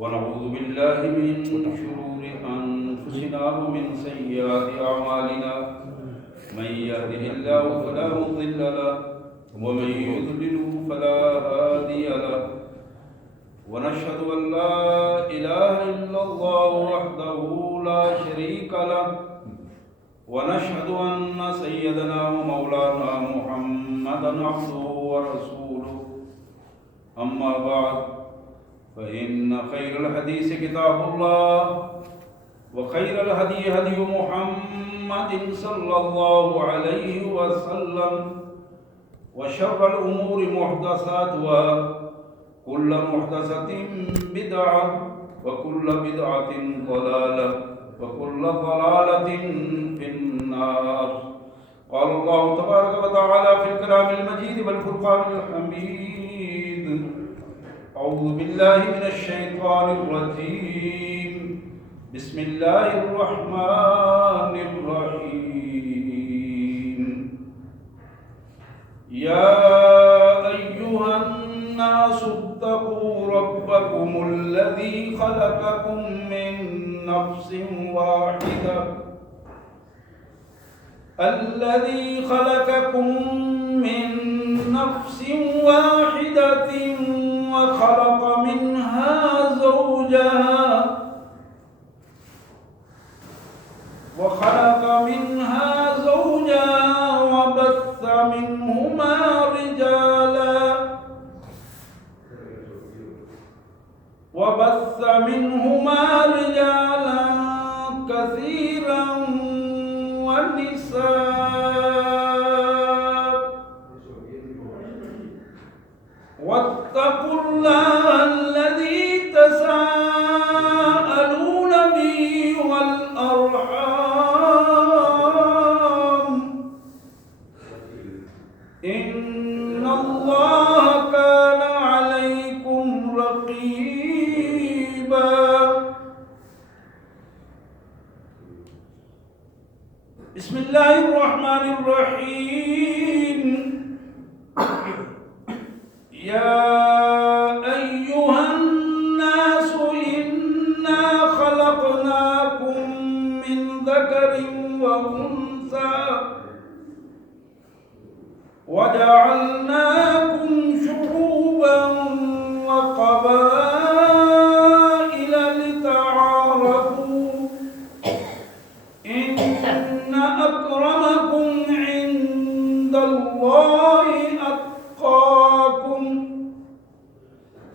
ونعوذ بالله من شرور أنفسنا ومن سيئات أعمالنا من يهده الله فلا مضل له ومن يضلل فلا هادي له ونشهد أن لا إله إلا الله وحده لا شريك له ونشهد أن سيدنا ومولانا محمدا عبده ورسوله أما بعد فإن خير الحديث كتاب الله وخير الهدي هدي محمد صلى الله عليه وسلم وشر الأمور محدثاتها كل محدثة بدعة وكل بدعة ضلالة وكل ضلالة في النار. قال الله تبارك وتعالى في الكلام المجيد والفرقان الحميد: أعوذ بالله من الشيطان الرجيم بسم الله الرحمن الرحيم. يا أيها الناس اتقوا ربكم الذي خلقكم من نفس واحدة وخلق منها زوجها وبث منهما رجالا كثيرا والنساء. واتقوا الله الذي تساءلون به والأرحام إن الله كان عليكم رقيبا. بسم الله الرحمن الرحيم. يا أيها الناس إنا خلقناكم من ذكر وأنثى وجعلناكم شعوبا وقبائل لتعارفوا إن أكرمكم عند الله أتقاكم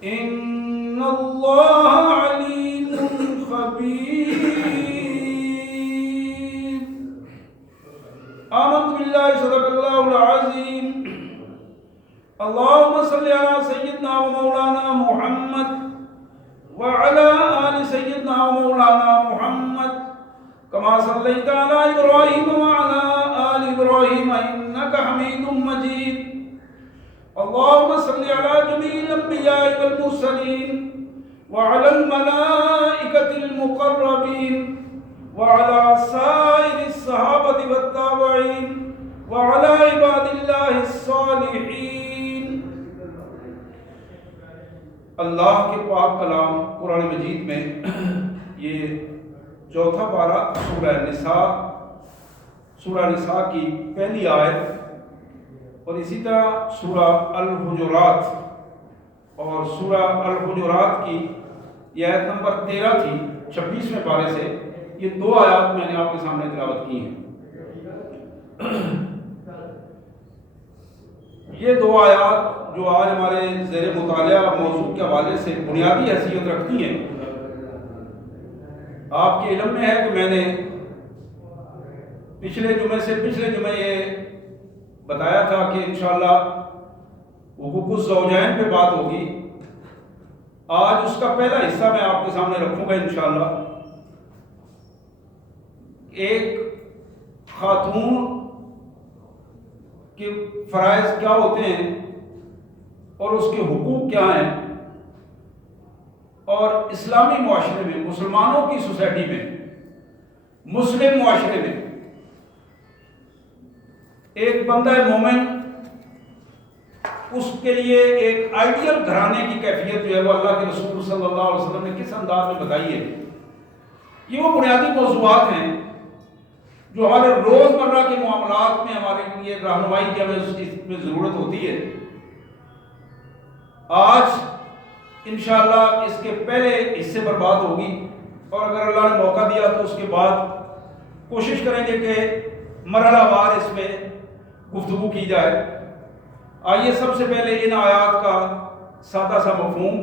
إن الله عليم خبير. آمنت بالله صدق الله العظيم. اللهم صل على سيدنا ومولانا محمد وعلى آل سيدنا ومولانا محمد كما صليت على إبراهيم وعلى آل إبراهيم إنك حميد مجيد. اللهم صل على جميع الأنبياء والمرسلين وعلى الملائكة المقربين وعلى سائر الصحابة والتابعين وعلى عباد الله الصالحين. اللہ کے پاک کلام قرآن مجید میں یہ چوتھا پارہ سورہ نساء کی پہلی آیت اور اسی طرح سورہ الحجرات اور سورہ الحجرات کی یہ آیت نمبر 13 تھی 26ویں پارے سے. یہ دو آیات میں نے آپ کے سامنے تلاوت کی ہیں. یہ دو آیات جو آج ہمارے زیر مطالعہ موضوع کے حوالے سے بنیادی حیثیت رکھتی ہیں. آپ کے علم میں ہے کہ میں نے پچھلے جمعے یہ بتایا تھا کہ انشاءاللہ حقوق الزوجین پہ بات ہوگی. آج اس کا پہلا حصہ میں آپ کے سامنے رکھوں گا انشاءاللہ. ایک خاتون کے فرائض کیا ہوتے ہیں اور اس کے حقوق کیا ہیں، اور اسلامی معاشرے میں، مسلمانوں کی سوسائٹی میں، مسلم معاشرے میں ایک بندہ مومن اس کے لیے ایک آئیڈیل گھرانے کی کیفیت جو ہے وہ اللہ کے رسول صلی اللہ علیہ وسلم نے کس انداز میں بتائی ہے. یہ وہ بنیادی موضوعات ہیں جو ہمارے روزمرہ کے معاملات میں ہمارے لیے رہنمائی کی ہمیں اس میں ضرورت ہوتی ہے. آج انشاءاللہ اس کے پہلے حصے پر بات ہوگی، اور اگر اللہ نے موقع دیا تو اس کے بعد کوشش کریں گے کہ مرحلہ وار اس میں گفتگو کی جائے. آئیے سب سے پہلے ان آیات کا سادہ سا مفہوم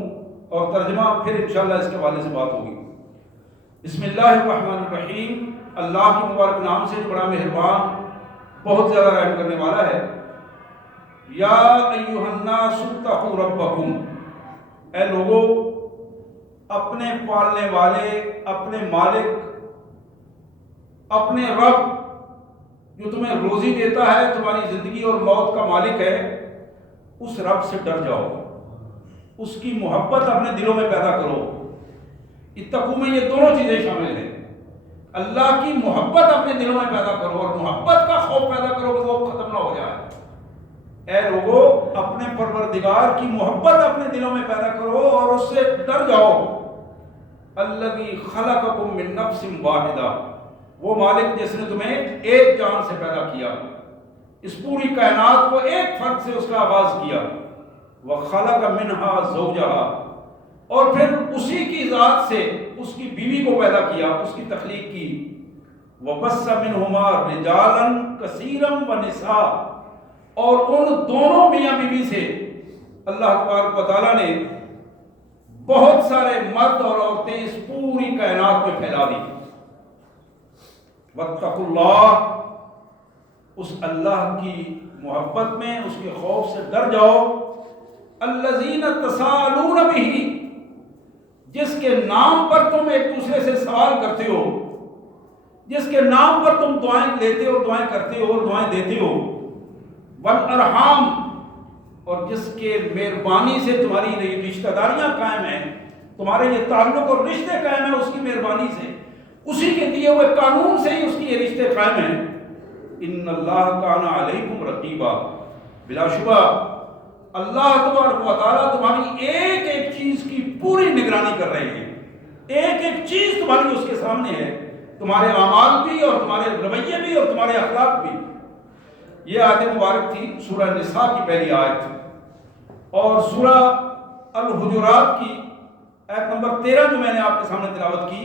اور ترجمہ، پھر انشاءاللہ اس کے حوالے سے بات ہوگی. بسم اللہ الرحمن الرحیم. اللہ کے مبارک نام سے جو بڑا مہربان، بہت زیادہ رحم کرنے والا ہے. یا ایھا الناس اتقوا ربکم، اے لوگو اپنے پالنے والے، اپنے مالک، اپنے رب جو تمہیں روزی دیتا ہے، تمہاری زندگی اور موت کا مالک ہے، اس رب سے ڈر جاؤ، اس کی محبت اپنے دلوں میں پیدا کرو. اتقوا میں یہ دونوں چیزیں شامل ہیں. اللہ کی محبت اپنے دلوں میں پیدا کرو اور محبت کا خوف پیدا کرو کہ وہ ختم نہ ہو جائے. اے لوگو اپنے پروردگار کی محبت اپنے دلوں میں پیدا کرو اور اس سے ڈر جاؤ. الذی خلقکم من نفس واحدہ، وہ مالک جس نے تمہیں ایک جان سے پیدا کیا، اس پوری کائنات کو ایک فرد سے اس کا آغاز کیا. وخلق منہا زوجہا، اور پھر اسی کی ذات سے اس کی بیوی کو پیدا کیا، اس کی تخلیق کی. وبث منہما رجالا کثیرا ونساء، اور ان دونوں میاں بیوی سے اللہ تبارک و تعالیٰ نے بہت سارے مرد اور عورتیں اس پوری کائنات میں پھیلا دی. واتقوا اللہ، اس اللہ کی محبت میں، اس کے خوف سے ڈر جاؤ. الذین تساءلون بہ، جس کے نام پر تم ایک دوسرے سے سوال کرتے ہو، جس کے نام پر تم دعائیں لیتے ہو، دعائیں کرتے ہو اور دعائیں دیتے ہو. والارحام، اور جس کے مہربانی سے تمہاری رشتہ داریاں قائم ہیں، تمہارے یہ تعلق اور رشتے قائم ہیں اس کی مہربانی سے، اسی کے دیے ہوئے قانون سے ہی اس کی یہ رشتے قائم ہیں. ان اللہ کان علیکم رقیبا، بلا شبہ اللہ تبارک و تعالیٰ تمہاری ایک ایک چیز کی پوری نگرانی کر رہے ہیں. ایک ایک چیز تمہاری اس کے سامنے ہے، تمہارے اعمال بھی اور تمہارے رویے بھی اور تمہارے اخلاق بھی. یہ آیت مبارک تھی سورہ نساء کی پہلی آیت، اور سورہ الحجرات کی آیت نمبر 13 جو میں نے آپ کے سامنے تلاوت کی.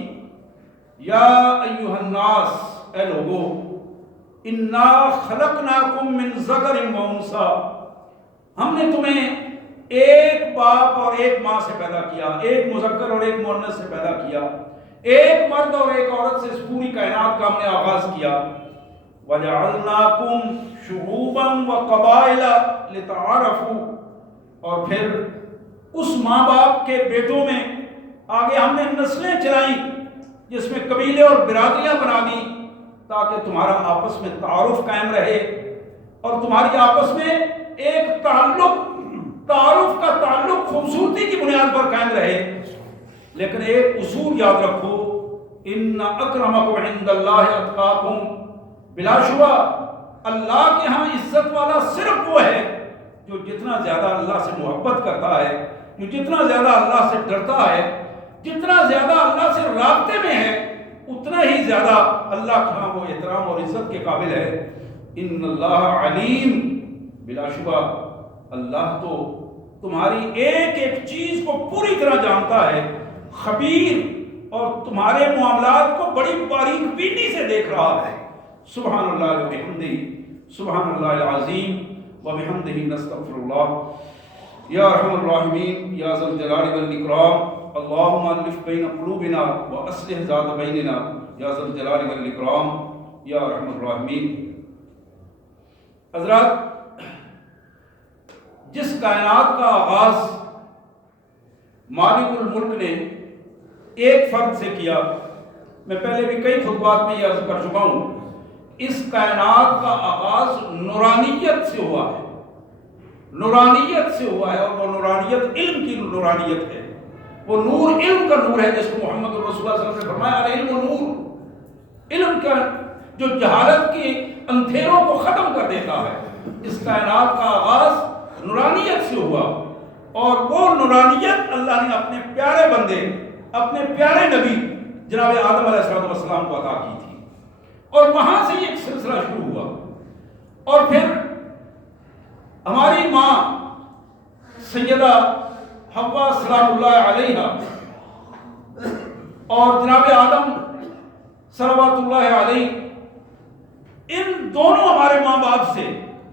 یا ایھا الناس، اے لوگو، انا خلقناکم من ذکر و انثی، ہم نے تمہیں ایک باپ اور ایک ماں سے پیدا کیا، ایک مذکر اور ایک مؤنث سے پیدا کیا، ایک مرد اور ایک عورت سے اس پوری کائنات کا ہم نے آغاز کیا. وَجَعَلْنَاكُمْ شُعُوبًا وَقَبَائِلَ لِتَعَارَفُوا، اور پھر اس ماں باپ کے بیٹوں میں آگے ہم نے نسلیں چلائیں جس میں قبیلے اور برادریاں بنا دی تاکہ تمہارا آپس میں تعارف قائم رہے اور تمہاری آپس میں ایک تعارف کا تعلق خوبصورتی کی بنیاد پر قائم رہے. لیکن ایک اصول یاد رکھو، ان اکرمکم عند اللہ اتقاکم، بلا شبہ اللہ کے ہاں عزت والا صرف وہ ہے جو جتنا زیادہ اللہ سے محبت کرتا ہے، جو جتنا زیادہ اللہ سے ڈرتا ہے، جتنا زیادہ اللہ سے رابطے میں ہے، اتنا ہی زیادہ اللہ کے ہاں وہ احترام اور عزت کے قابل ہے. ان اللہ علیم، بلا شبہ اللہ تو تمہاری ایک ایک چیز کو پوری طرح جانتا ہے، خبیر، اور تمہارے معاملات کو بڑی باریک بینی سے دیکھ رہا ہے. سبحان اللہ وبحمدہ، سبحان اللہ العظیم وبحمدہ نستغفر اللہ. یا ارحم الراحمین، یا ذا الجلال والاکرام، اللہم الف بین قلوبنا واصلح ذات بیننا، یا ذا الجلال والاکرام یا ارحم الراحمین. حضرات، جس کائنات کا آغاز مالک الملک نے ایک فرد سے کیا، میں پہلے بھی کئی خطبات میں یہ عرض کر چکا ہوں، اس کائنات کا آغاز نورانیت سے ہوا ہے، نورانیت سے ہوا ہے، اور وہ نورانیت علم کی نورانیت ہے. وہ نور علم کا نور ہے، جس کو محمد رسول اللہ صلی اللہ علیہ وسلم نے فرمایا العلم نور، علم کا جو جہالت کے اندھیروں کو ختم کر دیتا ہے. اس کائنات کا آغاز نورانیت سے ہوا، اور وہ نورانیت اللہ نے اپنے پیارے بندے، اپنے پیارے نبی جناب آدم علیہ السلام کو عطا کی تھی، اور وہاں سے یہ ایک سلسلہ شروع ہوا۔ اور پھر ہماری ماں سیدہ حوا سلام اللہ علیہا اور جناب آدم صلوات اللہ علیہ، ان دونوں ہمارے ماں باپ سے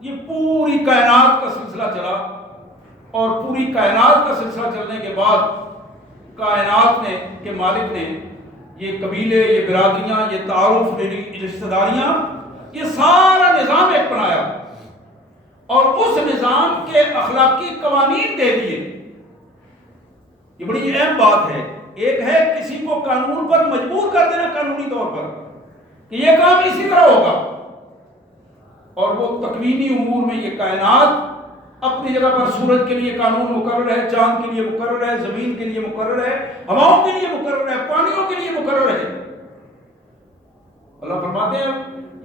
یہ پوری کائنات کا سلسلہ چلا، اور پوری کائنات کا سلسلہ چلنے کے بعد کائنات نے کے مالک نے یہ قبیلے، یہ برادریاں، یہ تعارف، یہ رشتہ داریاں، یہ سارا نظام ایک بنایا، اور اس نظام کے اخلاقی قوانین دے دیے۔ یہ بڑی اہم بات ہے۔ ایک ہے کسی کو قانون پر مجبور کر دینا قانونی طور پر کہ یہ کام اسی طرح ہوگا، اور وہ تکوینی امور میں یہ کائنات اپنی جگہ پر سورج کے لیے قانون مقرر ہے، چاند کے لیے مقرر ہے، زمین کے لیے مقرر ہے، ہواؤں کے لیے مقرر ہے، پانیوں کے لیے مقرر ہے۔ اللہ فرماتے ہیں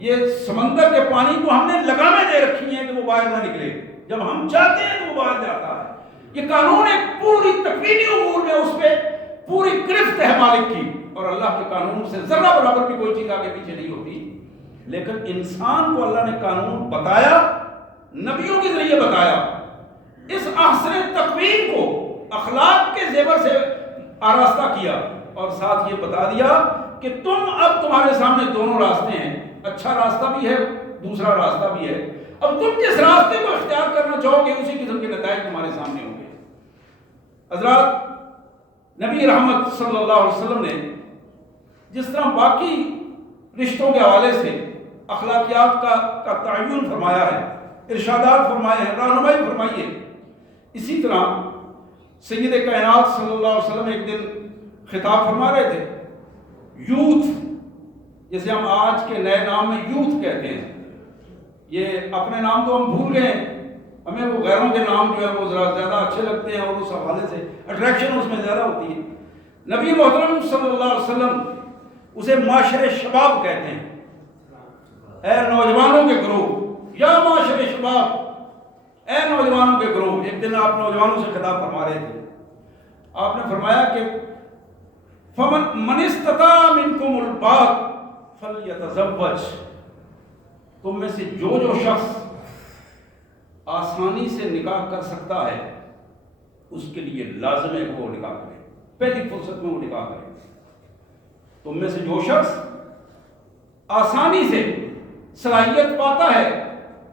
یہ سمندر کے پانی کو ہم نے لگامیں دے رکھی ہیں کہ وہ باہر نہ نکلے، جب ہم چاہتے ہیں تو وہ باہر جاتا ہے۔ یہ قانون ایک پوری تکوینی امور میں اس پہ پوری گرفت ہے مالک کی، اور اللہ کے قانون سے ذرہ برابر بھی کوئی چیز آگے پیچھے نہیں ہوتی۔ لیکن انسان کو اللہ نے قانون بتایا، نبیوں کے ذریعے بتایا، اس احسن تکوین کو اخلاق کے زیور سے آراستہ کیا، اور ساتھ یہ بتا دیا کہ اب تمہارے سامنے دونوں راستے ہیں، اچھا راستہ بھی ہے، دوسرا راستہ بھی ہے، اب تم جس راستے کو اختیار کرنا چاہو گے اسی قسم کے نتائج تمہارے سامنے ہوں گے۔ حضرات، نبی رحمت صلی اللہ علیہ وسلم نے جس طرح باقی رشتوں کے حوالے سے اخلاقیات کا تعین فرمایا ہے، ارشادات فرمائے ہیں، رہنمائی فرمائی ہے، اسی طرح سید کائنات صلی اللہ علیہ وسلم ایک دن خطاب فرما رہے تھے۔ یوتھ، جسے ہم آج کے نئے نام میں یوتھ کہتے ہیں، یہ اپنے نام تو ہم بھول گئے ہیں، ہمیں وہ غیروں کے نام جو ہے وہ ذرا زیادہ اچھے لگتے ہیں، اور اس حوالے سے اٹریکشن اس میں زیادہ ہوتی ہے۔ نبی محترم صلی اللہ علیہ وسلم اسے معاشر شباب کہتے ہیں، اے نوجوانوں کے گروہ، یا معاشر شباب، اے نوجوانوں کے گروہ۔ ایک دن آپ نوجوانوں سے خطاب فرما رہے تھے، آپ نے فرمایا کہ من استطاع منکم الباء فلیتزوج، تم میں سے جو شخص آسانی سے نکاح کر سکتا ہے اس کے لیے لازم ہے کہ وہ نکاح کرے، پہلی فرصت میں وہ نکاح کرے۔ تم میں سے جو شخص آسانی سے صلاحیت پاتا ہے،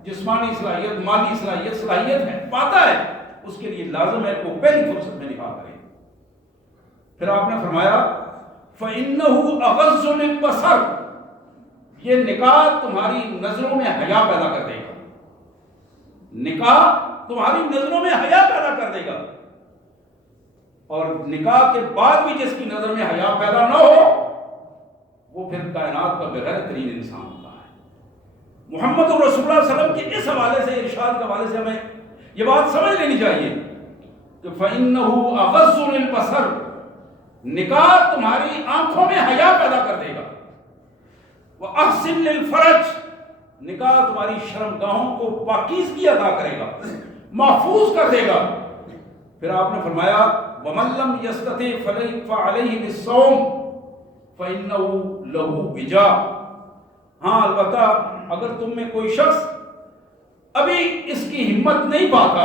جسمانی صلاحیت، مالی صلاحیت ہے، پاتا ہے، اس کے لیے لازم ہے کہ وہ پہلی فرصت میں نکاح کرے۔ پھر آپ نے فرمایا فَإِنَّهُ أَغَضُّ لِلْبَصَرِ، یہ نکاح تمہاری نظروں میں حیا پیدا کر دے گا، نکاح تمہاری نظروں میں حیا پیدا کر دے گا، اور نکاح کے بعد بھی جس کی نظر میں حیا پیدا نہ ہو وہ پھر کائنات کا بغیر ترین انسان ہوتا ہے۔ محمد رسول اللہ صلی اللہ علیہ وسلم کے اس حوالے سے، ارشاد کے حوالے سے ہمیں یہ بات سمجھ لینی چاہیے کہ فَإِنَّهُ أَغَضُّ لِلْبَصَرِ، نکاح تمہاری آنکھوں میں حیا پیدا کر دے گا، وَأَحْسِن لِلْفَرْجِ، نکاح تمہاری شرمگاہوں کو پاکیزگی عطا کرے گا، محفوظ کر دے گا۔ پھر آپ نے فرمایا وَمَن لَّمْ يَسْتَطِعْ فَعَلَيْهِ بِالصَّوْمِ فَإِنَّهُ لَهُ وِجَاءٌ، ہاں البتہ اگر تم میں کوئی شخص ابھی اس کی ہمت نہیں پاتا،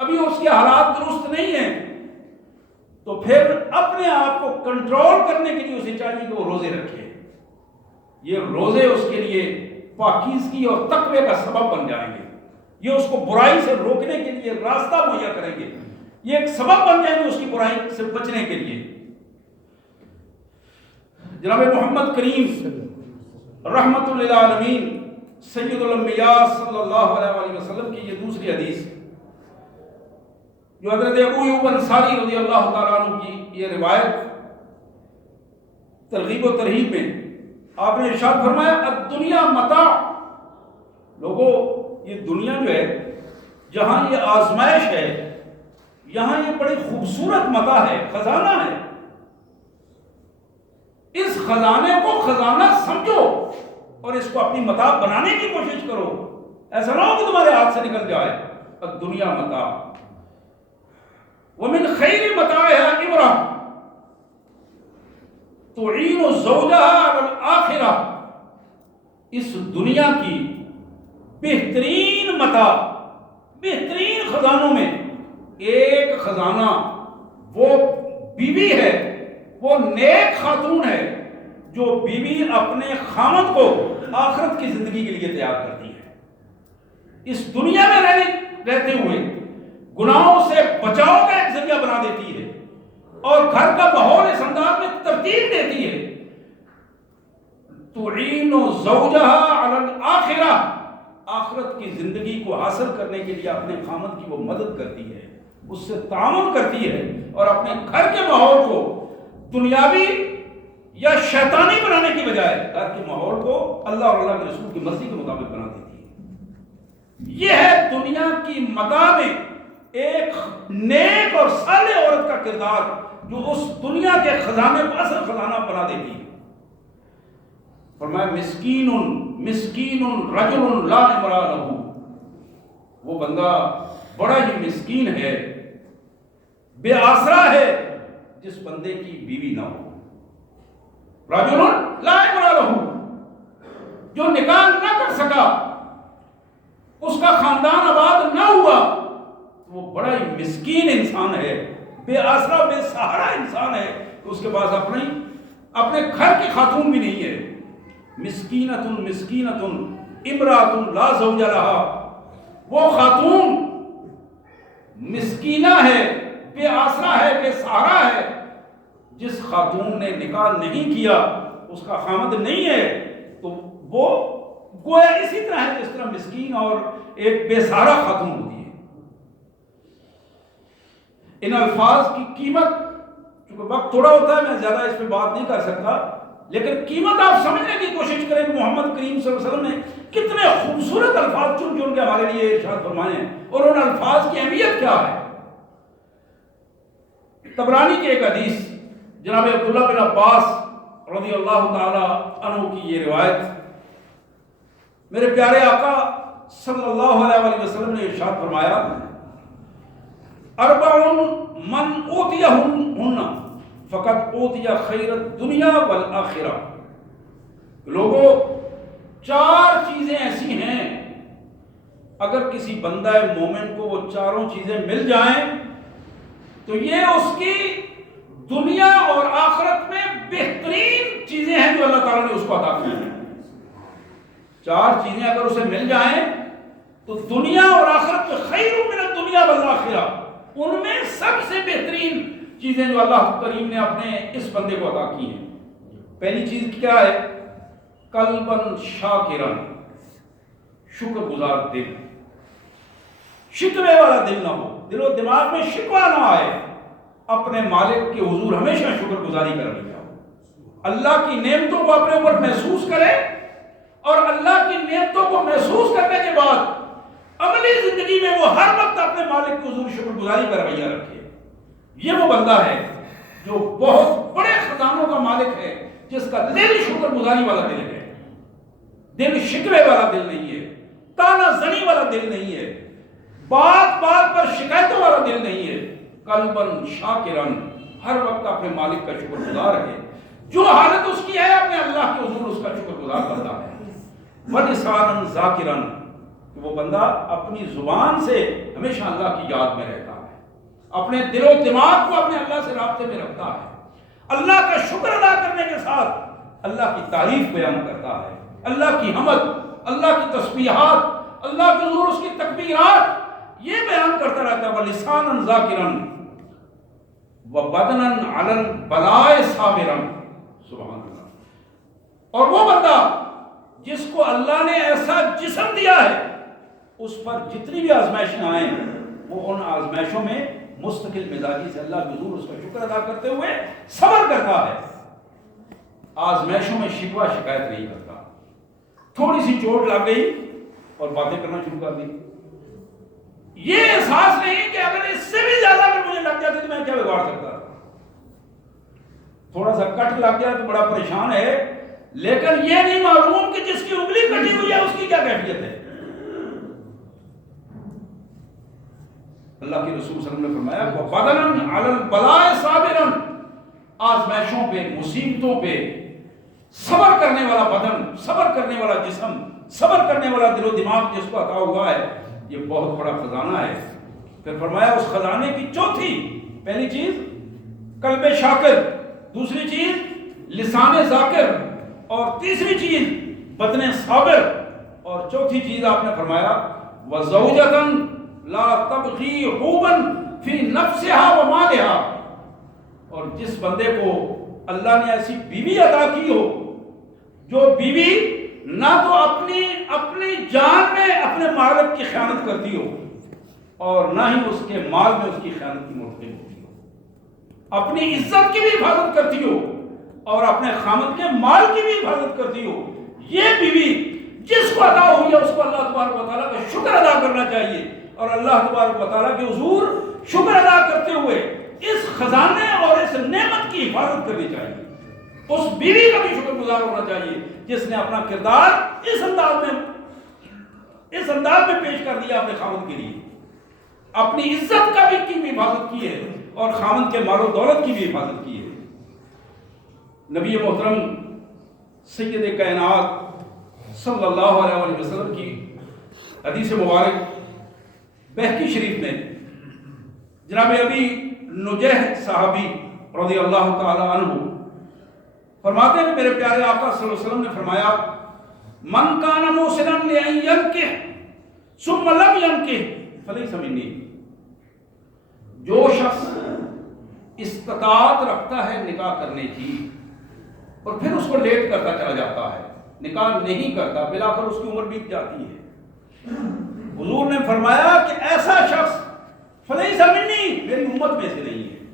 ابھی اس کے حالات درست نہیں ہیں، تو پھر اپنے آپ کو کنٹرول کرنے کے لیے اسے چاہیے کہ وہ روزے رکھے۔ یہ روزے اس کے لیے پاکیزگی اور تقوی کا سبب بن جائیں گے، یہ اس کو برائی سے روکنے کے لیے راستہ مہیا کریں گے، یہ ایک سبب بن جائیں گے اس کی برائی سے بچنے کے لیے۔ جناب محمد کریم رحمت للعالمین سید الانبیاء صلی اللہ علیہ وسلم کی یہ دوسری حدیث جو حضرت ابو ایوب انصاری رضی اللہ تعالیٰ عنہ کی یہ روایت، ترغیب و ترہیب میں آپ نے ارشاد فرمایا الدنیا متاع، لوگوں یہ دنیا جو ہے، جہاں یہ آزمائش ہے، یہاں یہ بڑی خوبصورت متاع ہے، خزانہ ہے، اس خزانے کو خزانہ سمجھو اور اس کو اپنی متاع بنانے کی کوشش کرو، ایسا نہ ہو کہ تمہارے ہاتھ سے نکل جائے۔ الدنیا متاع ومن خیر متاعها امرأ تعین زوجها علی الآخرہ. اس دنیا کی بہترین متاع، بہترین خزانوں میں ایک خزانہ وہ بیوی ہے، وہ نیک خاتون ہے جو بیوی اپنے خامد کو آخرت کی زندگی کے لیے تیار کرتی ہے. اس دنیا میں رہتے ہوئے گناہوں سے بچاؤ کا ایک ذریعہ بنا دیتی ہے اور گھر کا ماحول اس انداز میں ترتیب دیتی ہے. تعین زوجها علی الآخرہ، آخرت کی زندگی کو حاصل کرنے کے لیے اپنے خامد کی وہ مدد کرتی ہے، اس سے تعاون کرتی ہے اور اپنے گھر کے ماحول کو دنیاوی یا شیطانی بنانے کی بجائے گھر کے ماحول کو اللہ اور اللہ کے رسول کی مرضی کے مطابق بنا دیتی ہے. یہ ہے دنیا کی متاع میں ایک نیک اور صالح عورت کا کردار جو اس دنیا کے خزانے کو اصل خزانہ بنا دیتی ہے. فرمایا مسکین مسکین رجل لا امرأ لہ، وہ بندہ بڑا ہی مسکین ہے، بے آسرا ہے جس بندے کی بیوی نہ ہو. رجل لا امرأ لہ، جو نکاح نہ کر سکا، اس کا خاندان آباد نہ ہوا، وہ بڑا ہی مسکین انسان ہے، بے آسرا بے سہارا انسان ہے. اس کے پاس اپنے گھر کی خاتون بھی نہیں ہے. مسکینۃ مسکینۃ امرأۃ لا زوج لہا، وہ خاتون مسکینہ ہے، بے آسرا ہے، بے سہارا ہے جس خاتون نے نکاح نہیں کیا، اس کا خامد نہیں ہے. تو وہ گویا اسی طرح ہے جس طرح مسکین اور ایک بے سہارا خاتون ہوتی ہے. ان الفاظ کی قیمت، چونکہ وقت تھوڑا ہوتا ہے میں زیادہ اس پہ بات نہیں کر سکتا، لیکن قیمت آپ سمجھنے کی کوشش کریں کہ محمد کریم صلی اللہ علیہ وسلم نے کتنے خوبصورت الفاظ چن چن کے ہمارے لیے ارشاد فرمائے ہیں اور ان الفاظ کی اہمیت کیا ہے. طبرانی کی ایک حدیث، جناب عبداللہ بن عباس رضی اللہ تعالی عنہ کی یہ روایت، میرے پیارے آقا صلی اللہ علیہ وآلہ وسلم نے ارشاد فرمایا اربع من اوتیہن فقط اوتی خیر الدنیا والآخرہ. لوگوں، 4 چیزیں ایسی ہیں اگر کسی بندہ مومن کو وہ چاروں چیزیں مل جائیں تو یہ اس کی دنیا اور آخرت میں بہترین چیزیں ہیں جو اللہ تعالیٰ نے اس کو عطا کی ہیں. 4 چیزیں اگر اسے مل جائیں تو دنیا اور آخرت میں خیر من الدنیا والآخرہ، ان میں سب سے بہترین چیزیں جو اللہ کریم نے اپنے اس بندے کو عطا کی ہیں. پہلی چیز کیا ہے؟ قلباً شاکراً، شکر گزار دل، شکوے والا دل نہ ہو، دل و دماغ میں شکوہ نہ آئے، اپنے مالک کے حضور ہمیشہ شکر گزاری کر لیا، اللہ کی نعمتوں کو اپنے اوپر محسوس کرے اور اللہ کی نعمتوں کو محسوس کرنے کے بعد عملی زندگی میں وہ ہر وقت اپنے مالک کے حضور شکر گزاری کا رویہ رکھے. یہ وہ بندہ ہے جو بہت بڑے خزانوں کا مالک ہے، جس کا دل شکر گزاری والا دل ہے، دل شکوے والا دل نہیں ہے، تانا زنی والا دل نہیں ہے، بات بات پر شکایتوں والا دل نہیں ہے. قلباً شاکراً، ہر وقت اپنے مالک کا شکر گزار ہے، جو حالت اس کی ہے اپنے اللہ کے حضور اس کا شکر گزار کرتا ہے. وَلِسَانًا ذَاكِرًا، وہ بندہ اپنی زبان سے ہمیشہ اللہ کی یاد میں رہتا ہے، اپنے دل و دماغ کو اپنے اللہ سے رابطے میں رکھتا ہے، اللہ کا شکر ادا کرنے کے ساتھ اللہ کی تعریف بیان کرتا ہے، اللہ کی حمد، اللہ کی تسبیحات، اللہ کے حضور اس کی تکبیرات یہ بیان کرتا رہتا ہے. وَلِسَانًا ذَاكِرًا وَبَدْنًا عَلَى الْبَلَاءِ صَابِرًا. سبحان اللہ. اور وہ بندہ جس کو اللہ نے ایسا جسم دیا ہے، اس پر جتنی بھی آزمائشیں آئیں وہ ان آزمائشوں میں مستقل مزاجی سے اللہ کے حضور اس کا شکر ادا کرتے ہوئے صبر کرتا ہے، آزمائشوں میں شکوہ شکایت نہیں کرتا. تھوڑی سی چوٹ لگ گئی اور باتیں کرنا شروع کر دی، یہ احساس نہیں کہ اگر اس سے بھی زیادہ اگر مجھے لگ جاتی تو میں کیا بگاڑ سکتا. تھوڑا سا کٹ لگ گیا تو بڑا پریشان ہے، لیکن یہ نہیں معلوم کہ جس کی انگلی کٹی ہوئی ہے اس کی کیا کیفیت ہے. اللہ کے رسول صلی اللہ علیہ وسلم نے فرمایا وَبَدَنًا عَلَى الْبَلَاءِ صَابِرًا، آزمائشوں پہ، مصیبتوں پہ صبر کرنے والا بدن، صبر کرنے والا جسم، صبر کرنے والا دل و دماغ جس کو عطا ہوا ہے، یہ بہت بڑا خزانہ ہے۔ پھر فرمایا اس خزانے کی چوتھی، پہلی چیز قلب شاکر، دوسری چیز لسان ذاکر، اور تیسری چیز بدن صابر، اور چوتھی چیز آپ نے فرمایا وَزَوْجَةً لَا تَبْغِي حُوبًا فِي نَفْسِهَا وَمَالِهَا، اور جس بندے کو اللہ نے ایسی بیوی عطا کی ہو جو بیوی نہ تو اپنی جان میں اپنے مالک کی خیانت کرتی ہو اور نہ ہی اس کے مال میں اس کی خیانت کی مرتکب ہوتی ہو، اپنی عزت کی بھی حفاظت کرتی ہو اور اپنے خامد کے مال کی بھی حفاظت کرتی ہو، یہ بیوی جس کو عطا ہوئی ہے اس کو اللہ تبارک و تعالیٰ کا شکر ادا کرنا چاہیے، اور اللہ تبارک و تعالیٰ کے حضور شکر ادا کرتے ہوئے اس خزانے اور اس نعمت کی حفاظت کرنی چاہیے۔ اس بیوی کا بھی شکر گزار ہونا چاہیے جس نے اپنا کردار اس انداز میں پیش کر دیا اپنے خامد کے لیے، اپنی عزت کا کی بھی حفاظت کی ہے اور خامد کے مال و دولت کی بھی حفاظت کی ہے۔ نبی محترم سید کائنات صلی اللہ علیہ وسلم کی حدیث مبارک بہقی شریف میں جناب ابی نجیح صحابی رضی اللہ تعالی عنہ فرماتے ہیں کہ میرے پیارے آقا صلی اللہ علیہ وسلم نے فرمایا من کان موسرا لأن ينکح ثم لم ينکح فلیس منی، جو شخص استطاعت رکھتا ہے نکاح کرنے کی اور پھر اس کو لیٹ کرتا چلا جاتا ہے، نکاح نہیں کرتا، بلاخر اس کی عمر بیت جاتی ہے، حضور نے فرمایا کہ ایسا شخص فلیس منی، میری امت میں سے نہیں ہے۔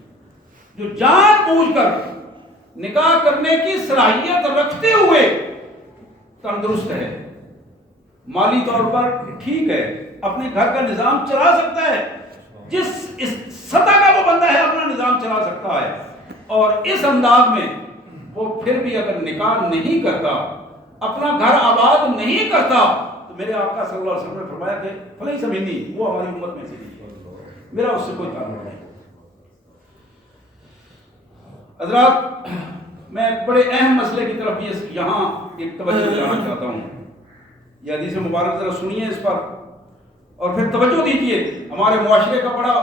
جو جان بوجھ کر نکاح کرنے کی صلاحیت رکھتے ہوئے تندرست ہے، مالی طور پر ٹھیک ہے، اپنے گھر کا نظام چلا سکتا ہے، جس سطح کا وہ بندہ ہے اپنا نظام چلا سکتا ہے، اور اس انداز میں وہ پھر بھی اگر نکاح نہیں کرتا، اپنا گھر آباد نہیں کرتا، تو میرے آقا صلی اللہ علیہ وسلم نے فرمایا کہ فلیس منی، وہ ہماری امت میں سے نہیں، میرا اس سے کوئی تعلق نہیں۔ حضرات، میں بڑے اہم مسئلے کی طرف یہاں ایک توجہ دلانا چاہتا ہوں، یہ حدیث مبارک ذرا سنیے اس پر اور پھر توجہ دیجیے۔ ہمارے معاشرے کا بڑا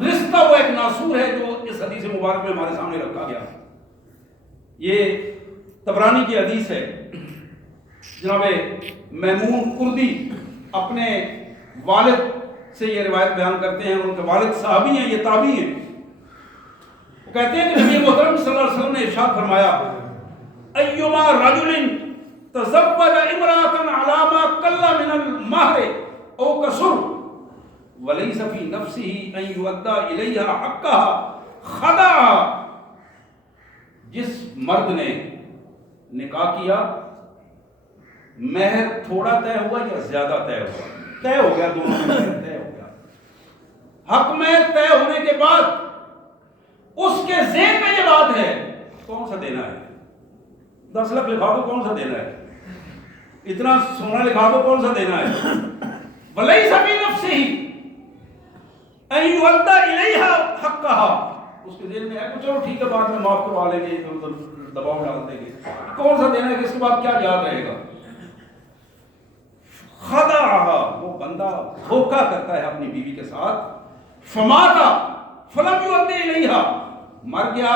رشتہ وہ ایک ناسور ہے جو اس حدیث مبارک میں ہمارے سامنے رکھا گیا۔ یہ طبرانی کی حدیث ہے، جناب میمون کردی اپنے والد سے یہ روایت بیان کرتے ہیں، ان کے والد صحابی ہیں، یہ تابعی ہیں۔ وہ کہتے ہیں کہ نبی محترم صلی اللہ علیہ وسلم نے ارشاد فرمایا ایما رجل تزوج امرأة على ما قل من المہر او کثر وليس في نفسه ان يؤدى اليها حقها خدعها، جس مرد نے نکاح کیا، مہر تھوڑا طے ہوا یا زیادہ طے ہو گیا، دونوں میں طے ہو گیا، حق مہر طے ہونے کے بعد اس کے ذہن میں یہ بات ہے کون سا دینا ہے، 10 لاکھ لکھا دو کون سا دینا ہے، اتنا سونا لکھا دو کون سا دینا ہے، وَلَيْسَ فِي نَفْسِهِ أَن يُؤَدَّى إِلَيْهَا حَقَّهَا، اس کے ذہن میں ہے کہ چلو ٹھیک ہے بعد میں معاف کروا لیں گے، دباؤ ڈال دیں گے، کون سا دینا ہے کہ اس کے بعد کیا یاد رہے گا۔ خدعها، وہ بندہ دھوکہ کرتا ہے اپنی بیوی کے ساتھ، فماتا فلم يؤدي إليها، مر گیا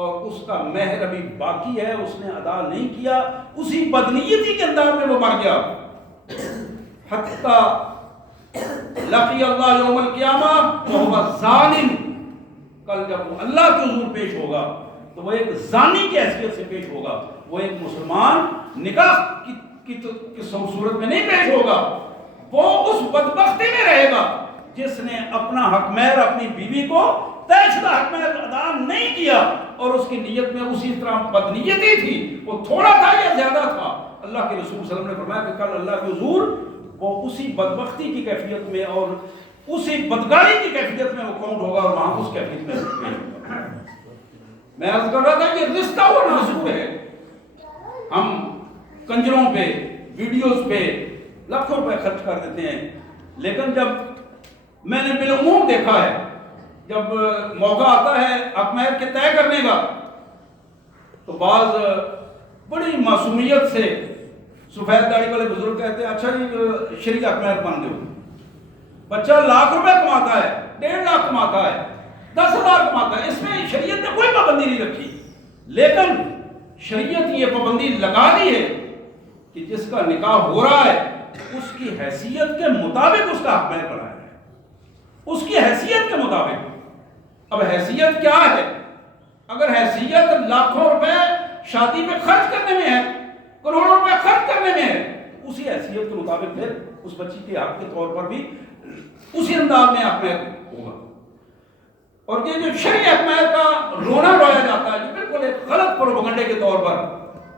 اور اس کا مہر ابھی باقی ہے، اس نے ادا نہیں کیا، اسی بدنیتی کے انداز میں وہ مر گیا، حتی لقی اللہ یوم القیامہ وہو ظالم، کل جب وہ اللہ کے حضور پیش ہوگا تو وہ ایک زانی کی حیثیت سے پیش ہوگا، وہ ایک مسلمان نکاح کی صورت میں نہیں پیش ہوگا، وہ اس بدبختی میں رہے گا جس نے اپنا حق مہر اپنی بیوی کو طے شدہ حق مہر ادا نہیں کیا، اور اس کی نیت میں اسی طرح بدنیتی تھی، وہ تھوڑا تھا یا زیادہ تھا۔ اللہ کے رسول صلی اللہ علیہ وسلم نے فرمایا کہ کل اللہ کے حضور وہ اسی بدبختی کی کیفیت میں اور اسی بدکاری کی کیفیت میں وہ کاؤنٹ ہوگا اور وہاں اس کیفیت میں ہوگا۔ میں عرض کر رہا تھا کہ رشتہ وہ ناسور ہے، ہم کنجروں پہ ویڈیوز پہ لاکھوں روپے خرچ کر دیتے ہیں، لیکن جب میں نے بالعموم دیکھا ہے جب موقع آتا ہے حق مہر کے طے کرنے کا تو بعض بڑی معصومیت سے سفید داڑھی والے بزرگ کہتے ہیں اچھا جی شریک حق مہر بن دو. بچہ لاکھ روپے کماتا ہے, 1.5 لاکھ کماتا ہے, 10,000 کماتا ہے, اس میں شریعت نے کوئی پابندی نہیں رکھی, لیکن شریعت یہ پابندی لگا دی ہے کہ جس کا نکاح ہو رہا ہے اس کی حیثیت کے مطابق اس کا حق مہر بنایا جائے, اس کی حیثیت کے مطابق. اب حیثیت کیا ہے؟ اگر حیثیت لاکھوں روپے شادی پہ خرچ کرنے میں ہے, کروڑوں روپے خرچ کرنے میں ہے, اسی حیثیت کے مطابق پھر اس بچی کے حق کے طور پر بھی اسی انداز میں حق مہر ہوگا. اور یہ جو شرعی حق مہر کا رونا رویا جاتا ہے یہ بالکل ایک غلط پروپیگنڈے کے طور پر,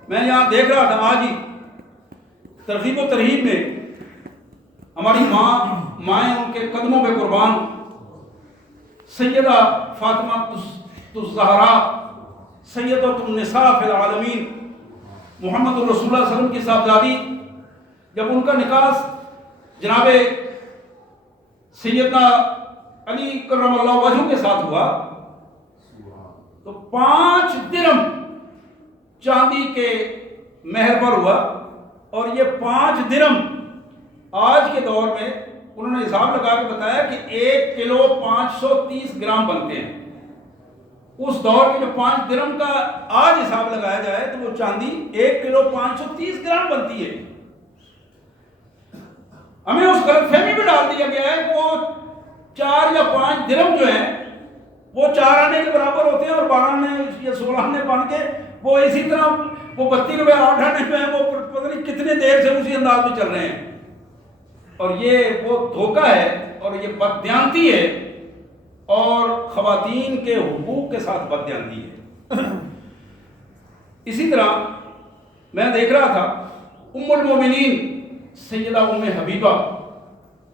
میں یہاں دیکھ رہا تھا آج ہی ترغیب و ترہیب میں ہماری مائیں ان کے قدموں پہ قربان سیدہ فاطمہ الزہرا سیدۃ النساء فی العالمین محمد الرسول اللہ علیہ وسلم کی صاحبزادی, جب ان کا نکاح جناب سیدنا علی کرم اللہ وجہہ کے ساتھ ہوا تو 5 درہم چاندی کے مہر پر ہوا, اور یہ 5 درہم آج کے دور میں انہوں نے حساب لگا کے بتایا کہ 1 کلو 530 گرام بنتے ہیں. اس دور کے جو 5 درہم کا آج حساب لگایا جائے تو وہ چاندی 1 کلو 530 گرام بنتی ہے. ہمیں اس غلط فہمی میں ڈال دیا گیا ہے کہ وہ 4 یا 5 درہم جو ہیں وہ 4 آنے کے برابر ہوتے ہیں اور 12 آنے یا 16 آنے بن کے وہ اسی طرح وہ 32 روپے 8 آنے میں وہ پتہ نہیں کتنے دیر سے اسی انداز میں چل رہے ہیں. اور یہ وہ دھوکہ ہے اور یہ بددیانتی ہے اور خواتین کے حقوق کے ساتھ بددیانتی ہے. اسی طرح میں دیکھ رہا تھا ام المومنین سیدہ ام حبیبہ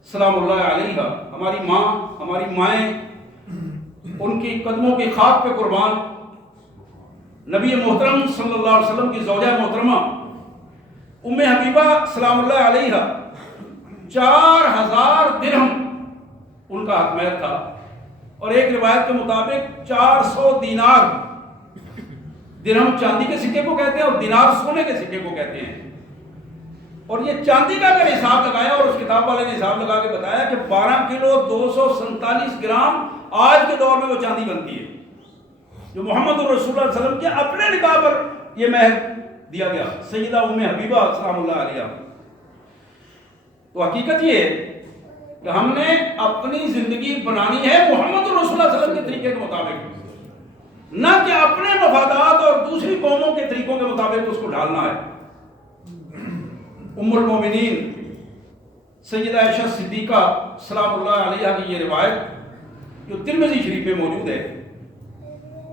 سلام اللہ علیہا, ہماری مائیں ان کی قدموں کی خاک پہ قربان, نبی محترم صلی اللہ علیہ وسلم کی زوجہ محترمہ ام حبیبہ سلام اللہ علیہا 4,000 درہم ان کا حق مہر تھا, اور ایک روایت کے مطابق 400 دینار, درہم چاندی کے سکے کو کہتے ہیں اور دینار سونے کے سکے کو کہتے ہیں. اور یہ چاندی کا اگر حساب لگایا, اور اس کتاب والے نے حساب لگا کے بتایا کہ 12 کلو 247 گرام آج کے دور میں وہ چاندی بنتی ہے جو محمد الرسول اللہ علیہ وسلم کے اپنے نکاح پر یہ مہر دیا گیا سیدہ ام حبیبہ سلام اللہ علیہا. تو حقیقت یہ ہے کہ ہم نے اپنی زندگی بنانی ہے محمد الرسول اللہ علیہ وسلم کے طریقے کے مطابق, نہ کہ اپنے مفادات اور دوسری قوموں کے طریقوں کے مطابق اس کو ڈھالنا ہے. ام المومنین سیدہ عائشہ صدیقہ سلام اللہ علیہا کی یہ روایت جو ترمذی شریف میں موجود ہے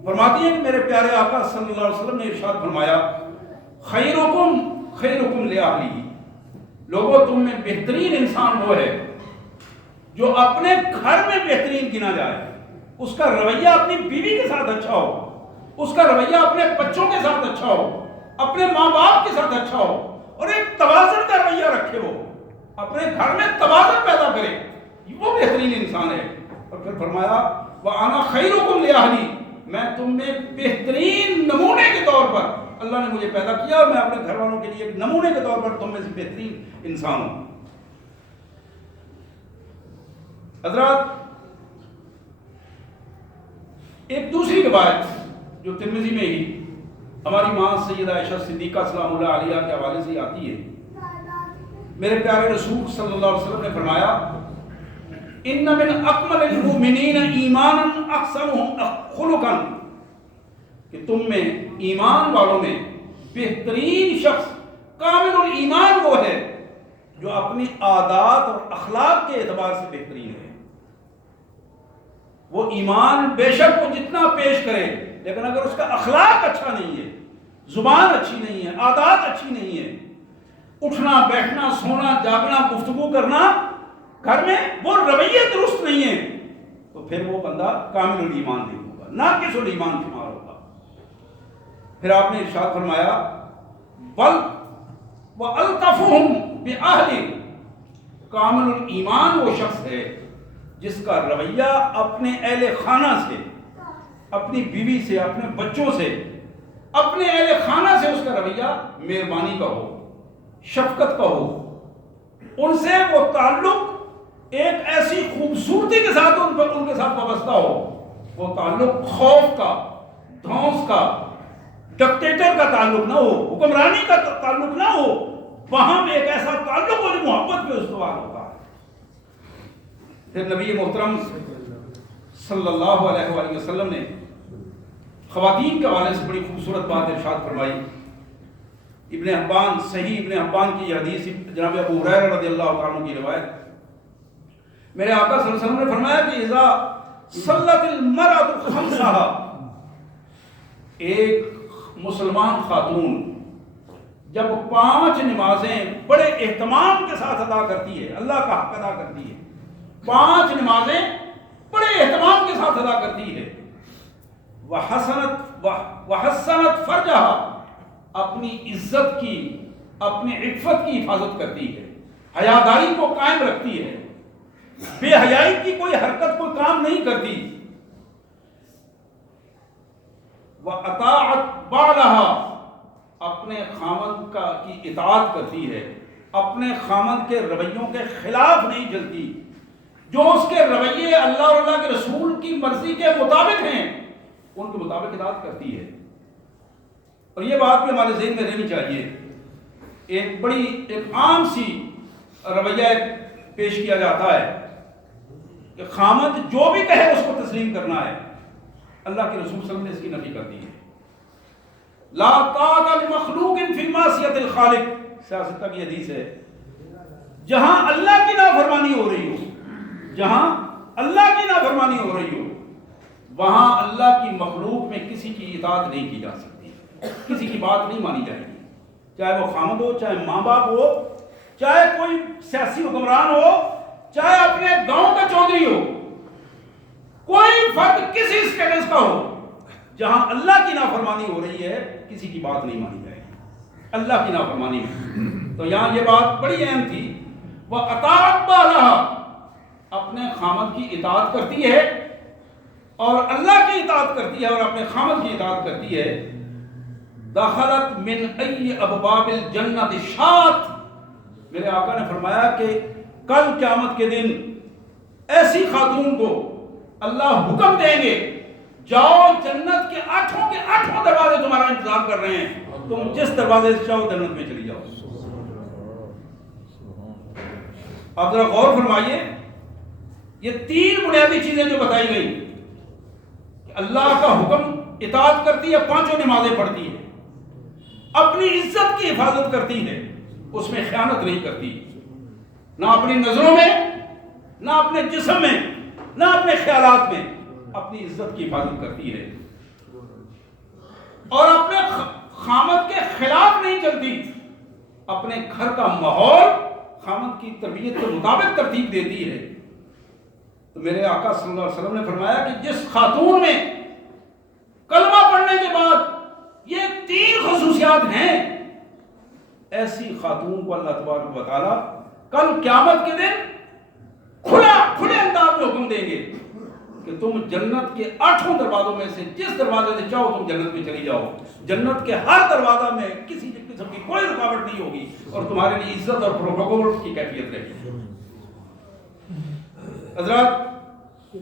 فرماتی ہے کہ میرے پیارے آقا صلی اللہ علیہ وسلم نے ارشاد فرمایا خیرکم لأہلہ, لوگوں تم میں بہترین انسان وہ ہے جو اپنے گھر میں بہترین گنا جائے, اس کا رویہ اپنی بیوی کے ساتھ اچھا ہو, اس کا رویہ اپنے بچوں کے ساتھ اچھا ہو, اپنے ماں باپ کے ساتھ اچھا ہو, اور ایک توازن کا رویہ رکھے, وہ اپنے گھر میں توازن پیدا کرے, وہ بہترین انسان ہے. اور پھر فرمایا وَأَنَا خَيْرُكُمْ لِأَهْلِي, میں تم میں بہترین نمونے کے طور پر اللہ نے مجھے پیدا کیا اور میں اپنے گھر والوں کے لیے ایک نمونے کے طور پر تم میں سے بہترین انسان ہوں. حضرات ایک دوسری روایت جو ترمذی میں ہی ہماری ماں سیدہ عائشہ صدیقہ سلام اللہ علیہا کے حوالے سے آتی ہے, میرے پیارے رسول صلی اللہ علیہ وسلم نے فرمایا ان من اکمل المؤمنین ایمانا احسنهم خلقا, کہ تم میں ایمان والوں میں بہترین شخص کامل الایمان وہ ہے جو اپنی عادات اور اخلاق کے اعتبار سے بہترین ہے. وہ ایمان بے شک وہ جتنا پیش کرے, لیکن اگر اس کا اخلاق اچھا نہیں ہے, زبان اچھی نہیں ہے, عادات اچھی نہیں ہے, اٹھنا بیٹھنا سونا جاگنا گفتگو کرنا گھر میں وہ رویے درست نہیں ہے, تو پھر وہ بندہ کامل الایمان نہیں ہوگا, ناقص الایمان شمار ہوگا. پھر آپ نے ارشاد فرمایا بل وَأَلْطَفُهُمْ بِأَهْلِ, کامل الایمان وہ شخص ہے جس کا رویہ اپنے اہل خانہ سے، اپنی بیوی سے، اپنے بچوں سے، اپنے اہل خانہ سے اس کا رویہ مہربانی کا ہو، شفقت کا ہو، ان سے وہ تعلق ایک ایسی خوبصورتی کے ساتھ ان کے ساتھ وابستہ ہو، وہ تعلق خوف کا، دھونس کا، ڈکٹیٹر کا تعلق نہ ہو، حکمرانی کا تعلق نہ ہو، وہاں میں ایک ایسا تعلق ہو جو محبت پہ استوار ہوتا ہے۔ پھر نبی محترم صلی اللہ علیہ وآلہ وسلم نے خواتین کے حوالے سے بڑی خوبصورت بات ارشاد فرمائی۔ ابن حبان، صحیح ابن حبان کی یہ حدیث جناب ابو ہریرہ رضی اللہ عنہ کی روایت، میرے آقا صلی اللہ علیہ وسلم نے فرمایا کہ اذا صلت المرأة خمسها، ایک مسلمان خاتون جب 5 نمازیں بڑے اہتمام کے ساتھ ادا کرتی ہے، اللہ کا حق ادا کرتی ہے، 5 نمازیں بڑے اہتمام کے ساتھ ادا کرتی ہے، وحسنت فرجها، اپنی عزت کی، اپنی عفت کی حفاظت کرتی ہے، حیاداری کو قائم رکھتی ہے، بے حیائی کی کوئی حرکت، کوئی کام نہیں کرتی، وَأَطَاعَتْ بَعْلَهَا، اپنے خامند کی اطاعت کرتی ہے، اپنے خامند کے رویوں کے خلاف نہیں چلتی، جو اس کے رویے اللہ اور اللہ کے رسول کی مرضی کے مطابق ہیں ان کے مطابق اطاعت کرتی ہے۔ اور یہ بات بھی ہمارے ذہن میں رہنی چاہیے، ایک عام سی رویہ پیش کیا جاتا ہے کہ خامند جو بھی کہے اس کو تسلیم کرنا ہے، اللہ کے رسول صلی اللہ علیہ وسلم نے اس کی نفی کر دی ہے۔ لا طاعت لمخلوق فی معصیت الخالق، سیاست کی حدیث ہے، جہاں اللہ کی نافرمانی ہو رہی ہو، جہاں اللہ کی نافرمانی ہو رہی ہو، وہاں اللہ کی مخلوق میں کسی کی اطاعت نہیں کی جا سکتی، کسی کی بات نہیں مانی جائے گی، چاہے وہ خامد ہو، چاہے ماں باپ ہو، چاہے کوئی سیاسی حکمران ہو، چاہے اپنے گاؤں کا چودھری ہو، کوئی فرد کسی سٹیٹس کا ہو، جہاں اللہ کی نافرمانی ہو رہی ہے کسی کی بات نہیں مانی جائے گی، اللہ کی نافرمانی میں۔ تو یہاں یہ بات بڑی اہم تھی، وہ اطاعت بَعْلَهَا، اپنے خامد کی اطاعت کرتی ہے اور اللہ کی اطاعت کرتی ہے اور اپنے خامد کی اطاعت کرتی ہے۔ دخلت من ای ابواب الجنت شات، میرے آقا نے فرمایا کہ کل قیامت کے دن ایسی خاتون کو اللہ حکم دیں گے، جاؤ جنت کے 8 دروازے تمہارا انتظار کر رہے ہیں، تم جس دروازے سے چاہو جنت میں چلی جاؤ۔ آپ ذرا غور فرمائیے، یہ 3 بنیادی چیزیں جو بتائی گئی کہ اللہ کا حکم اطاعت کرتی ہے، 5 نمازیں پڑھتی ہے، اپنی عزت کی حفاظت کرتی ہے، اس میں خیانت نہیں کرتی، نہ اپنی نظروں میں، نہ اپنے جسم میں، نہ اپنے خیالات میں، اپنی عزت کی حفاظت کرتی ہے، اور اپنے خامد کے خلاف نہیں چلتی، اپنے گھر کا ماحول خامد کی تربیت کے مطابق ترتیب دیتی ہے۔ تو میرے آقا صلی اللہ علیہ وسلم نے فرمایا کہ جس خاتون میں کلمہ پڑھنے کے بعد یہ 3 خصوصیات ہیں، ایسی خاتون کو اللہ تبارک و تعالیٰ کل قیامت کے دن کھلے انداز میں حکم دیں گے کہ تم جنت کے 8 دروازوں میں سے جس دروازے سے چاہو تم جنت میں چلی جاؤ، جنت کے ہر دروازہ میں کسی قسم کی کوئی رکاوٹ نہیں ہوگی اور تمہارے لیے عزت اور پروٹوکول کی کیفیت رہے گی۔ حضرات،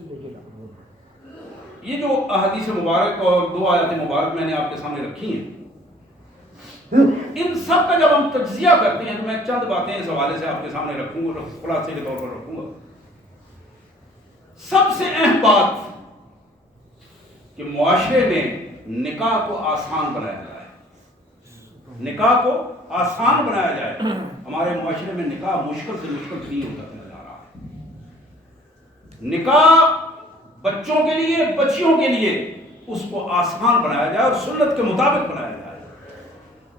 یہ جو احادیث مبارک اور 2 آیات مبارک میں نے آپ کے سامنے رکھی ہیں، ان سب کا جب ہم تجزیہ کرتے ہیں تو میں چند باتیں اس حوالے سے آپ کے سامنے رکھوں گا، خلاصے کے طور پر رکھوں گا۔ سب سے اہم بات کہ معاشرے میں نکاح کو آسان بنایا جائے، نکاح کو آسان بنایا جائے۔ ہمارے معاشرے میں نکاح مشکل سے مشکل نہیں ہوتا چلا جا رہا ہے۔ نکاح بچوں کے لیے، بچیوں کے لیے اس کو آسان بنایا جائے اور سنت کے مطابق بنایا جائے،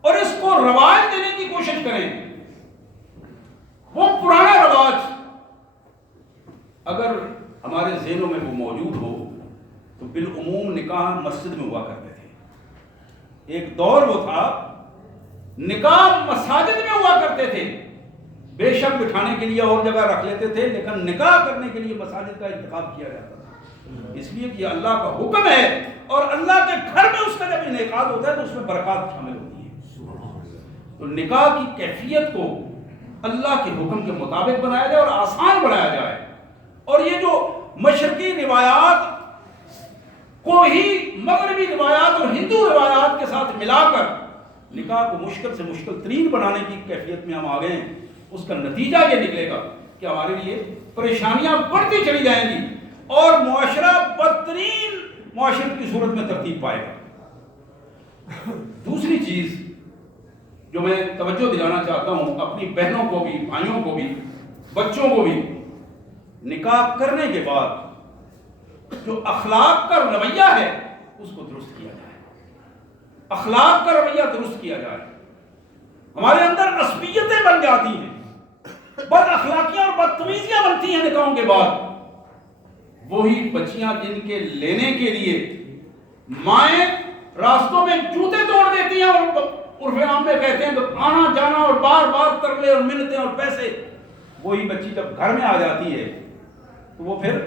اور اس کو رواج دینے کی کوشش کریں۔ وہ پرانا رواج اگر ہمارے ذہنوں میں وہ موجود ہو تو بالعموم نکاح مسجد میں ہوا کرتے تھے۔ ایک دور وہ تھا نکاح مساجد میں ہوا کرتے تھے، بے شک بٹھانے کے لیے اور جگہ رکھ لیتے تھے، لیکن نکاح کرنے کے لیے مساجد کا انتخاب کیا جاتا تھا، اس لیے کہ اللہ کا حکم ہے، اور اللہ کے گھر میں اس کا جب انعقاد ہوتا ہے تو اس میں برکات شامل ہوتی ہے۔ تو نکاح کی کیفیت کو اللہ کے حکم کے مطابق بنایا جائے اور آسان بنایا جائے، اور یہ جو مشرقی روایات کو ہی مغربی روایات اور ہندو روایات کے ساتھ ملا کر نکاح کو مشکل سے مشکل ترین بنانے کی کیفیت میں ہم آ گئے ہیں، اس کا نتیجہ یہ نکلے گا کہ ہمارے لیے پریشانیاں بڑھتی چلی جائیں گی اور معاشرہ بدترین معاشرت کی صورت میں ترتیب پائے گا۔ دوسری چیز جو میں توجہ دلانا چاہتا ہوں اپنی بہنوں کو بھی، بھائیوں کو بھی، بچوں کو بھی، نکاح کرنے کے بعد جو اخلاق کا رویہ ہے اس کو درست کیا جائے، اخلاق کا رویہ درست کیا جائے۔ ہمارے اندر عصبیتیں بن جاتی ہیں، بد اخلاقیاں اور بدتمیزیاں بنتی ہیں نکاحوں کے بعد۔ وہی بچیاں جن کے لینے کے لیے مائیں راستوں میں جوتے توڑ دیتی ہیں اور عرف عام میں کہتے ہیں تو آنا جانا اور بار بار ترلے اور منتیں اور پیسے، وہی بچی جب گھر میں آ جاتی ہے تو وہ پھر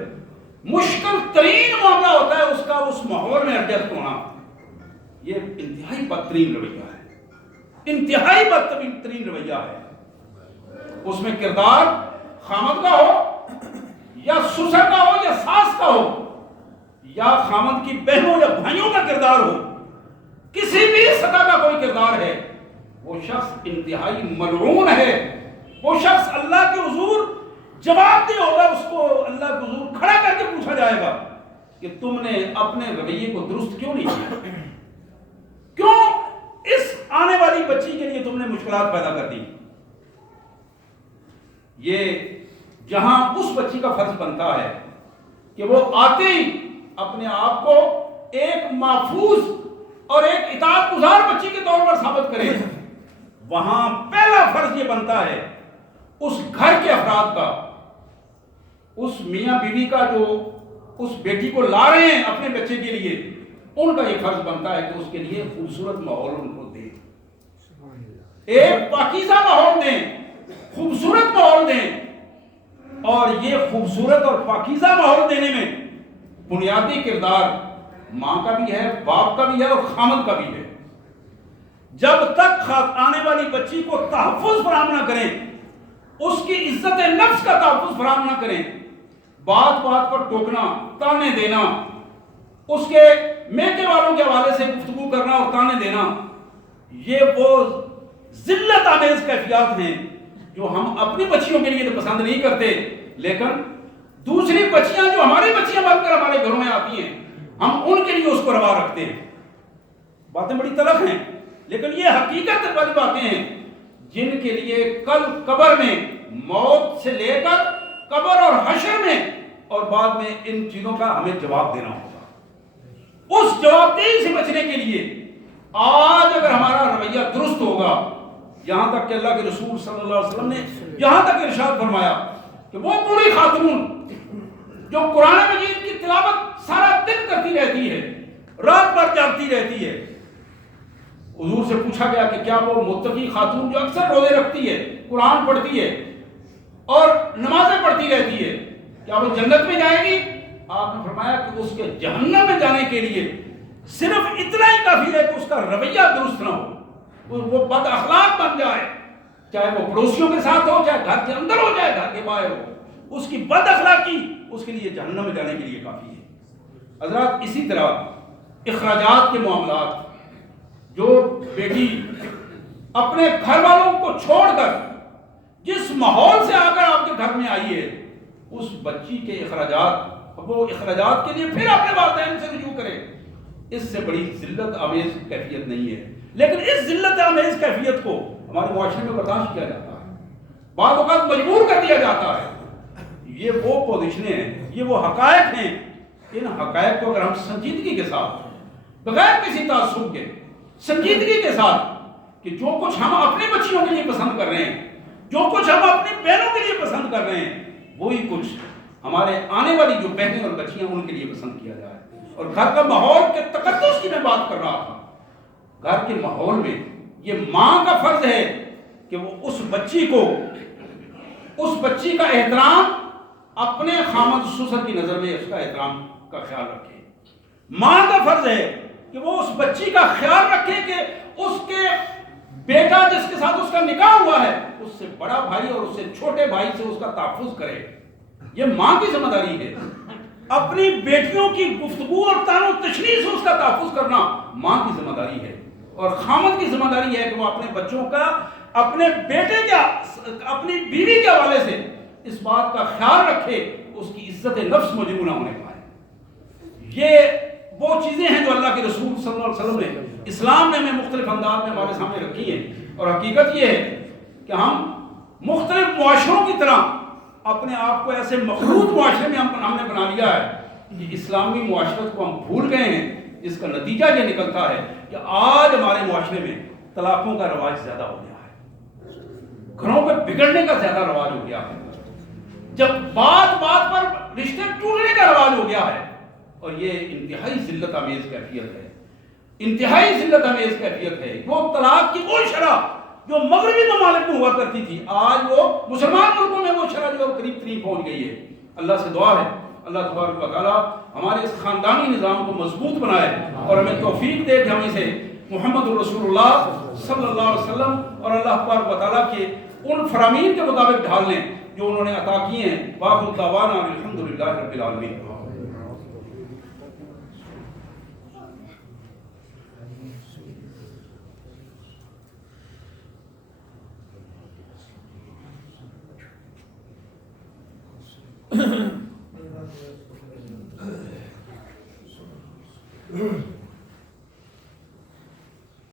مشکل ترین معاملہ ہوتا ہے اس کا اس ماحول میں ایڈجسٹ ہونا۔ یہ انتہائی بدترین رویہ ہے، انتہائی بدترین رویہ ہے۔ اس میں کردار خامد کا ہو یا سسر کا ہو یا ساس کا ہو یا خامد کی بہنوں یا بھائیوں کا کردار ہو، کسی بھی سطح کا کوئی کردار ہے، وہ شخص انتہائی ملعون ہے، وہ شخص اللہ کے حضور جواب دہ ہوگا، اس کو اللہ کے حضور کھڑا کر کے پوچھا جائے گا کہ تم نے اپنے رویے کو درست کیوں نہیں کیا، کیوں اس آنے والی بچی کے لیے تم نے مشکلات پیدا کر دی۔ یہ جہاں اس بچی کا فرض بنتا ہے کہ وہ آتے ہی اپنے آپ کو ایک محفوظ اور ایک اطاعت گزار بچی کے طور پر ثابت کرے، وہاں پہلا فرض یہ بنتا ہے اس گھر کے افراد کا، اس میاں بیوی کا جو اس بیٹی کو لا رہے ہیں اپنے بچے کے لیے، ان کا یہ فرض بنتا ہے کہ اس کے لیے خوبصورت ماحول ان کو دیں، ایک پاکیزہ ماحول دیں، خوبصورت ماحول دیں۔ اور یہ خوبصورت اور پاکیزہ ماحول دینے میں بنیادی کردار ماں کا بھی ہے، باپ کا بھی ہے اور خامد کا بھی ہے۔ جب تک آنے والی بچی کو تحفظ فراہم نہ کریں، اس کی عزت نفس کا تحفظ فراہم نہ کریں، بات بات پر ٹوکنا، تانے دینا، اس کے میکے والوں کے حوالے سے گفتگو کرنا اور تانے دینا، یہ وہ ذلت آمیز کیفیات ہیں جو ہم اپنی بچیوں کے لیے تو پسند نہیں کرتے، لیکن دوسری بچیاں جو ہماری بچیاں بن کر ہمارے گھروں میں آتی ہیں، ہم ان کے لیے اس کو روا رکھتے ہیں۔ باتیں بڑی تلخ ہیں، لیکن یہ حقیقت والی باتیں ہیں جن کے لیے کل قبر میں، موت سے لے کر قبر اور حشر میں اور بعد میں ان چیزوں کا ہمیں جواب دینا ہوگا۔ اس جواب دہی سے بچنے کے لیے آج اگر ہمارا رویہ درست ہوگا، یہاں تک کہ اللہ کے رسول صلی اللہ علیہ وسلم نے یہاں تک ارشاد فرمایا کہ وہ بوڑھی خاتون جو قرآن مجید کی تلاوت سارا دن کرتی رہتی ہے، رات بھر جاگتی رہتی ہے، حضور سے پوچھا گیا کہ کیا وہ متقی خاتون جو اکثر روزے رکھتی ہے، قرآن پڑھتی ہے اور نمازیں پڑھتی رہتی ہے، کیا وہ جنت میں جائے گی؟ آپ نے فرمایا کہ اس کے جہنم میں جانے کے لیے صرف اتنا ہی کافی ہے کہ اس کا رویہ درست نہ ہو، وہ بد اخلاق بن جائے، چاہے وہ پڑوسیوں کے ساتھ ہو، چاہے گھر کے اندر ہو، چاہے گھر کے باہر ہو، اس کی بد اخلاقی اس کے لیے جہنم میں جانے کے لیے کافی ہے۔ حضرات، اسی طرح اخراجات کے معاملات، جو بیٹی اپنے گھر والوں کو چھوڑ کر جس ماحول سے آ کر آپ کے گھر میں آئی ہے، اس بچی کے اخراجات، وہ اخراجات کے لیے پھر اپنے والدین سے رجوع کرے، اس سے بڑی ذلت آمیز کیفیت نہیں ہے۔ لیکن اس ذلت آمیز کیفیت کو ہمارے معاشرے میں برداشت کیا جاتا ہے، بعض اوقات مجبور کر دیا جاتا ہے۔ یہ وہ پوزیشنیں ہیں، یہ وہ حقائق ہیں، ان حقائق کو اگر ہم سنجیدگی کے ساتھ، بغیر کسی تعصب کے، سنجیدگی کے ساتھ، کہ جو کچھ ہم اپنی بچیوں کے لیے پسند کر رہے ہیں، جو کچھ ہم اپنی بہنوں کے لیے پسند کر رہے ہیں، وہی کچھ ہمارے آنے والی جو بہنیں اور بچیاں ان کے لیے پسند کیا جائے۔ اور گھر کا ماحول کے تقدس کی میں بات کر رہا تھا، گھر کے ماحول میں یہ ماں کا فرض ہے کہ وہ اس بچی کو اس بچی کا احترام اپنے خامد سسر کی نظر میں اس کا احترام کا خیال رکھے. ماں کا فرض ہے کہ وہ اس بچی کا خیال رکھے کہ اس کے بیٹا جس کے ساتھ اس کا نکاح ہوا ہے اس سے بڑا بھائی اور اس سے چھوٹے بھائی سے اس کا تحفظ کرے. یہ ماں کی ذمہ داری ہے. اپنی بیٹیوں کی گفتگو اور تان و تشریح سے اس کا تحفظ کرنا ماں کی ذمہ داری ہے. اور خامد کی ذمہ داری ہے کہ وہ اپنے بچوں کا اپنے بیٹے کا اپنی بیوی کے حوالے سے اس بات کا خیال رکھے اس کی عزت نفس مجروح نہ ہونے پائے. یہ وہ چیزیں ہیں جو اللہ کے رسول صلی اللہ علیہ وسلم نے اسلام نے ہمیں مختلف انداز میں ہمارے سامنے رکھی ہیں. اور حقیقت یہ ہے کہ ہم مختلف معاشروں کی طرح اپنے آپ کو ایسے مخلوط معاشرے میں ہم نے بنا لیا ہے کہ اسلامی معاشرت کو ہم بھول گئے ہیں. اس کا نتیجہ یہ نکلتا ہے کہ آج ہمارے معاشرے میں طلاقوں کا رواج زیادہ ہو گیا ہے, گھروں پہ بگڑنے کا زیادہ رواج ہو گیا ہے, جب بات بات پر رشتے ٹوٹنے کا رواج ہو گیا ہے. اور یہ انتہائی ذلت امیز کیفیت ہے, انتہائی ذلت امیز کیفیت ہے. وہ طلاق کی وہ شرح جو مغربی ممالک میں ہوا کرتی تھی, آج وہ مسلمان ملکوں میں وہ شرح جو قریب قریب پہنچ گئی ہے. اللہ سے دعا ہے اللہ تبارک و تعالیٰ ہمارے اس خاندانی نظام کو مضبوط بنائے اور ہمیں توفیق دے کہ ہم اسے محمد الرسول اللہ صلی اللہ علیہ وسلم اور اللہ تبارک و تعالیٰ کے ان فرامین کے مطابق ڈھال لیں جو انہوں نے عطا کیے ہیں. وآخر دعوانا الحمدللہ رب العالمین. Mm-hmm.